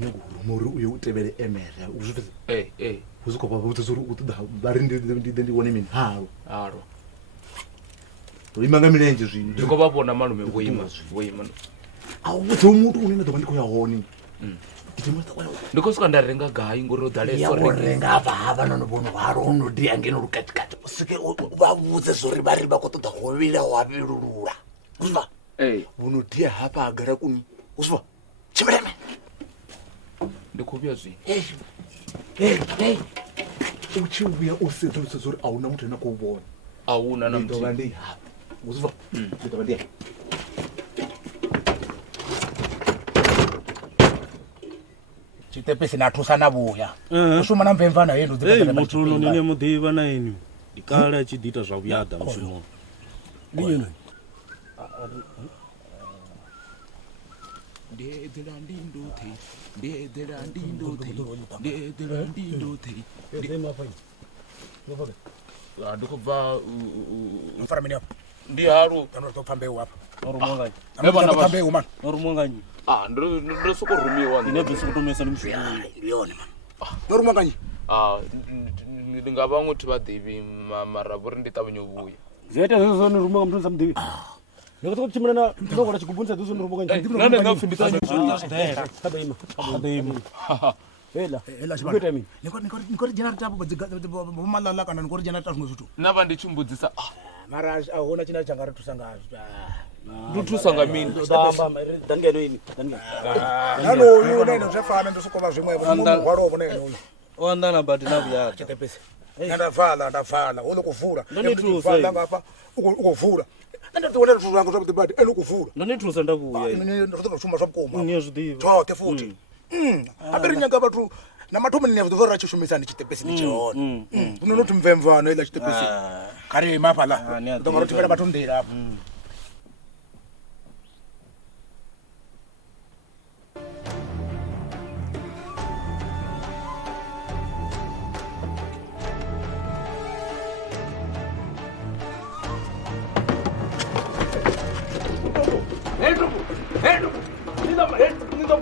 nyoko muri uyo utebele emere uzvifisa uzikopa ukuthi ukuthi barinde ndi wone mini halo imanga milenje zvino ndiko babona malume woyima awuthi umuntu unene doba ndiko yahoni ndiko sika ndarenga gayi ngoro dale sorry renga baba nonobona waro unodi angeno lukatikati usike babuze zori bari bakotoda hovila wabilulula uzva unodi hapa agara kuni uzva chimereme ndikubya zvi uchiuya usetulise zori auna muthu ena kuubona auna na muthu ndi hapa uzva nditoba ndi chitepesi nathusana buya ushuma na mvemvana yenu dzipata muthu nonine mudiva na inu ikala chidita zva uyada mushumo ndiyena ndikubva mfara mini apa ndi haru kanotopambe wapa norumongani pambe man norumongani ndiro sokurumiwa inebve sokutomesa nemushumo ndione man norumongani ndingava ngoti vadivi maraburi nditavanyovuya zeta zvezvo norumonga muthu samdivi nekuti kuchimana ndokona chikubunisa dhuso norumongani nane ngafindisa kadaima hela kuita mini nikoti jena tapo bomalala kana nikoti jena tazvimwe zvito nava ndichimbudzisa mara aona china changari tusanga ndutusanga mini dangeno ini anoyo nene zvefana ndosukoma zvimwe mugwaro nene uyu wandana but nakuyada chitepesi ndavala ule kuvhura ndonitrusa ngapa ukovhura ndatoona zviro zvangu zvakuti bati enokuvhura ndonitrusa ndavuya ndotoshuma zvakoma niyazvidiva chote futi aperi nyanga vathu namathumi nevara chishumisa ndichitepesi ndichiona unonoti mvemvano ila chitepesi karima pala ndomarotivera matondera apa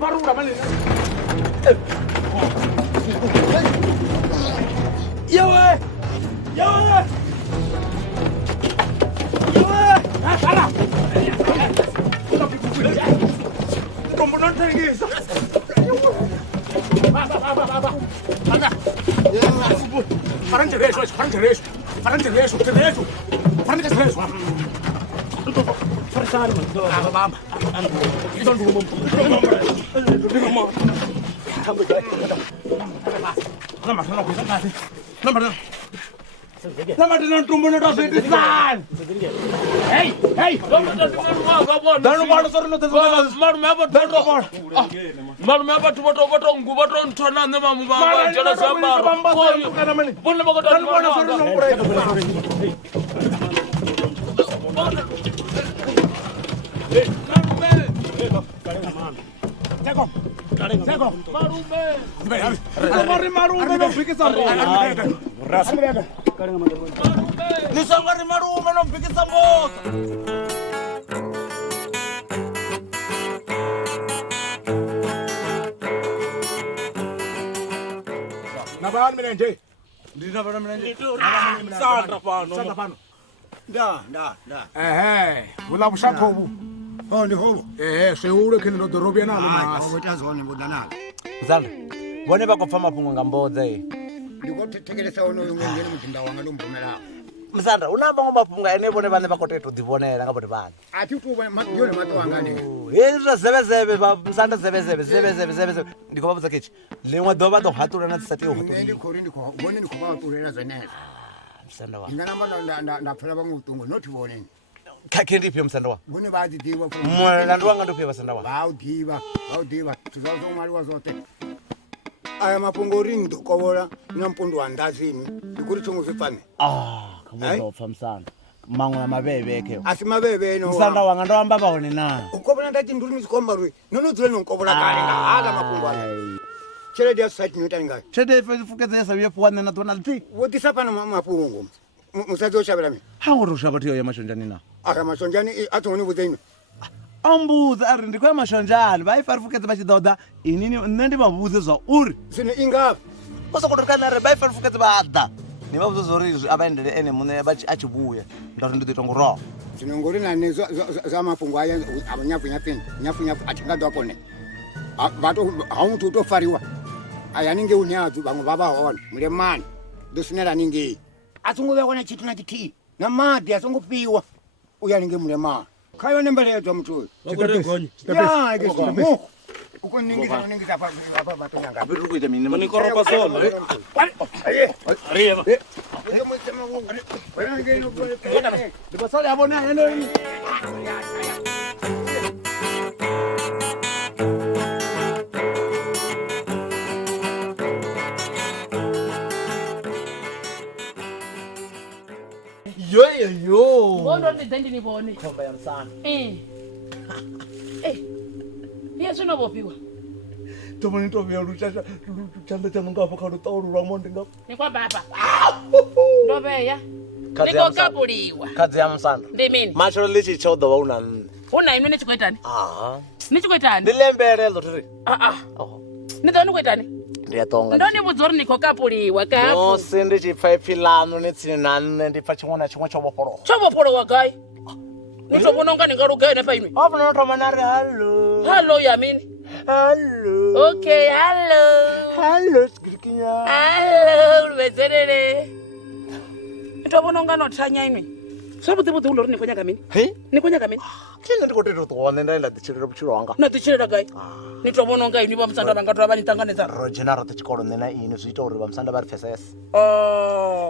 parura mali yawe ala como não tem isso anda parante reso Farasari man. Mama. Don't do mom. Wala mshako oh ndihobo seule kene ndo dorobia nalo mas ngotazone ngodanala Zana bone bakopfa mapungo ngambodze ndikotekelesa ono ngene mujinda wanga lombonela Msandra unamba ngomapunga ene bone bane bakoteto divonela ngaboti bani ati utuba madiyole mato wanga ne yezwa zebezebe ba Msandra zebezebe ndiko babuza kechi lemwe doba do hatula na tsati hoto ndiko bone ndiko baturela zanela Msandra wa nganamba ndaphela bangutungo not bone Kakendi pia Msandra wa bone bazi diwa mwana ndo wanga ndo pia Msandra wa baudiva tuzazo maliwa zote aya mapongori ndokobola nampondo andazini ndikuri chongo zvifane kamuzo pfa Msandra mangu na mabebe ke asimabebe no Msandra wanga ndo amba baone na ukobona ndati nduri misikomba rwe nono dzule nonkobola kale ngahala mapongwa chele dia site nyota ngai chede fukeze yesa yepuwana na Donald T wotisa pana mapungo musadzo shabela mi hawo rushabati yo yamashonjani na aka mashonjani atoni buzaino ambudza ari ndi khou ya mashonjani vha ifarifuketse vha tshi ḓoḓa inini nṋe ndi vha vhudze zwa uri zwino i ngafhi vha sokou tori kana ri vha ifarifuketse vha ḓa ni vha vhudze zwa uri a vha endele ene muṋe a tshi vhuya ndari ndi ḓo ita ngoroho zwino ngori nane zwa mafhungo aya nyafunyafu a thi nga ḓo a kone ha muthu u tou fariwa aya haningei hune adzu vhaṅwe vha vha hone mulemani ḓo sinela haningei a songo vhea wana tshithu na tshithihi na maḓi a songo fhiwa u ya haningei mulemani kha yone mbeledzwa muthu uyu ukoningisa kuita mini manikoropa solo ndipasale avona ene yo ngono ndidendi nibone khomba ya msana yesu nobopiwa tomani tovya luchanda chanu ngapo kha luṱaulu lwa monde ngapo ni kwa baba ndobeya ndikokabuliwa khadzi ya msana ndi mini matshelo ḽitshi tsho ḓovha una nne una inu ni tshi khou itani ni tshi khou itani ndi lembele ḽo tiri ni ḓo ni khou itani ndi ya tonga ndo ni vhudza uri ni khou kapuliwa kapu musi ndi tshi pfa ipfi ḽanu ni tsini na nne ndi pfa tshiṅwe na tshiṅwe tsho vhofholowa tsho vhofholowa gai ni to vhona unga ni nga lugai nafha inwi a vhona thoma na ri hallo ya mini hallo okay hallo skirikinya hallo lwedzelele ni to vhona unga no thanya inwi zwavhuḓi uri ni khou nyaga mini ni khou nyaga mini tshine ndi khou tea u ṱuwa nṋe nda nda ḓitshilela vhutshilo hanga na ḓitshilela gai ni to vhona unga inwi vha musanda vha nga tovha vha ni ṱanganedza ro dzhena roṱhe tshikolo nṋe na ini zwi ita uri vha musanda vha ri pfesese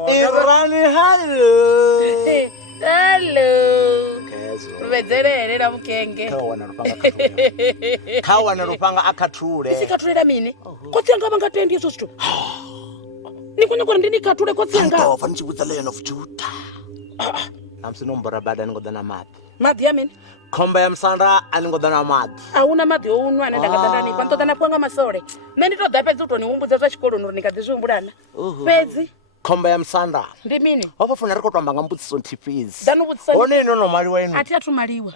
irani hallo lwedzelele la vukenge kha wane lufhanga a khathule isi khathulela mini khotsi yanga vha nga tendi hezwo zwithu ni khou nyaga uri ndi ni khathule khotsi yanga fa ni tshi vhudza ḽeno fujuta amsi nombora bada a ni ngo ḓa na maḓi ya mini khomba ya musanda a ni ngo ḓa na maḓi a huna maḓi o unwa ane nda nga ḓa nanipa ni ṱoḓa na fhiwa nga masole nṋe ndi to ḓa fhedzi u to ni humbudza zwa tshikoloni uri ni kha ḓi zwi humbulana fhedzi khomba ya musanda ndi mini wa funa ri khou tou amba nga mbudziso nthifhidzi ḓa no vhudzisa hone ino no maliwa ino a thi a thu maliwa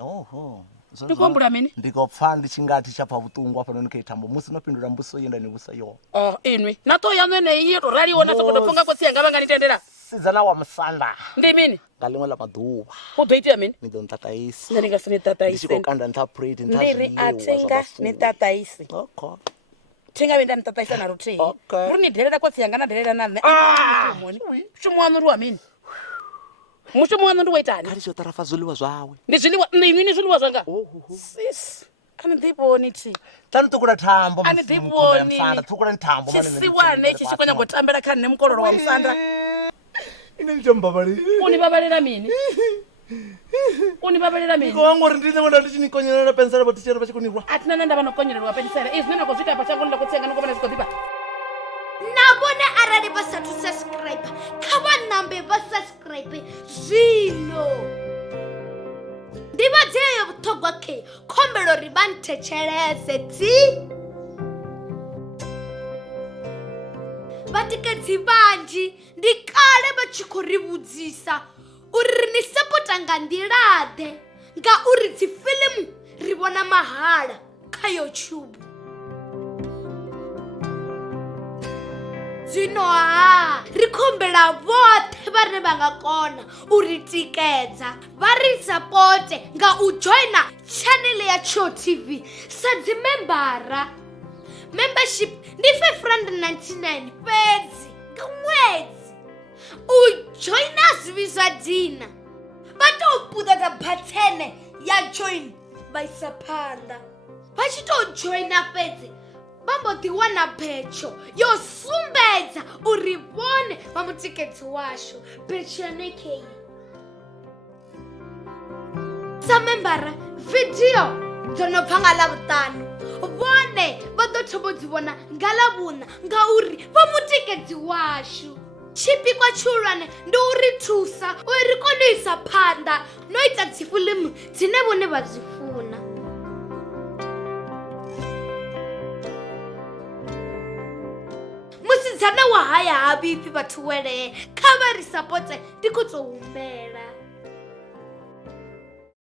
ndi khou humbula mini ndi khou pfa ndi tshi ngathi tsha pfa vhuṱungu hafhanoni kha ithambo musi no fhindula mbudziso ye nda ni vhusa yone inwi na to yaṋu eneyi yo to raliho na sokou to pfha nga khotsi yanga vha nga ni tendela sidzana wa musanda ndi mini nga ḽiṅwe ḽa maḓuvha u ḓo itea mini ni ḓo nṱaṱaisi nṋe ndi nga si ni ndi tshi ṱaṱaise khou kanda nṱhaphurate ndiri a thinga ni ṱaṱaisi thinga vhe nda ni ṱaṱaisa na luthihi uri ni delela khotsi yanga na delela na nṋe mushumo waṋu ndi wa mini mushumo waṋu ndi wa itani kha litsho tarafa zwiḽiwa zwawe ndi zwiḽiwa nṋe inwi ni zwiḽiwa zwanga sis ani ḓivhoni thi tani ṱhukhula thambo ani ḓivhoni ṱhukhulani thambo tshisiwane itshi tshi khou nyaga u tambela kha nṋe mukololo wa musanda ine ndi tombabaleli uni vhavalela mini uni vhavalela mini ko wanga uri ndi nṋe nda ndi tshi ni konyelela pensela vhathitshere vha tshi khou ni rwa a thina nṋe nda vha no konyelelwa pensela izwi nṋe na khou zwi ita pa shangoni ḽa khotsi yanga ni khou vhona zwi khou ḓivha na vhone arali vha sathu subscribe kha vha ṋambe vha subscribe zwino ndivhadzo yo vhuṱhogwa khe khombela uri vha nthetshelese vhatikedzi vhanzhi ndi kale vha tshi khou ri vhudzisa uri ri ni sapota nga nḓilaḓe ngauri dzifilimu ri vhona mahala kha YouTube. Zwino ri khombela vhoṱhe vhane vha nga kona u ri tikedza vha ri sapote nga u joina channel ya Tsho TV sa dzimembara. Membership ndi R599 fhedzi nga ṅwedzi. U joina zwi zwa dina vha tou puṱedza bhathene ya join vha isa phanḓa. Vha tshi tou joina fhedzi vha mbo ḓi wana betsho yo sumbedza uri vhone vha mutikedzi washu betsho ya nekheyi. Sa membara video dzo no bva nga Ḽavhuṱanu vhone vha ḓo thoma dzi vhona nga Ḽavhuṋa ngauri vha mutikedzi washu. Tshipikwa tshihulwane ndi u ri thusa uri ri kone u isa phanḓa no ita dzifilimu dzine vhone vha dzi funa. Musidzana wa haya ha vhipfi vhathu welee kha vha ri sapote ndi khou tou humbela.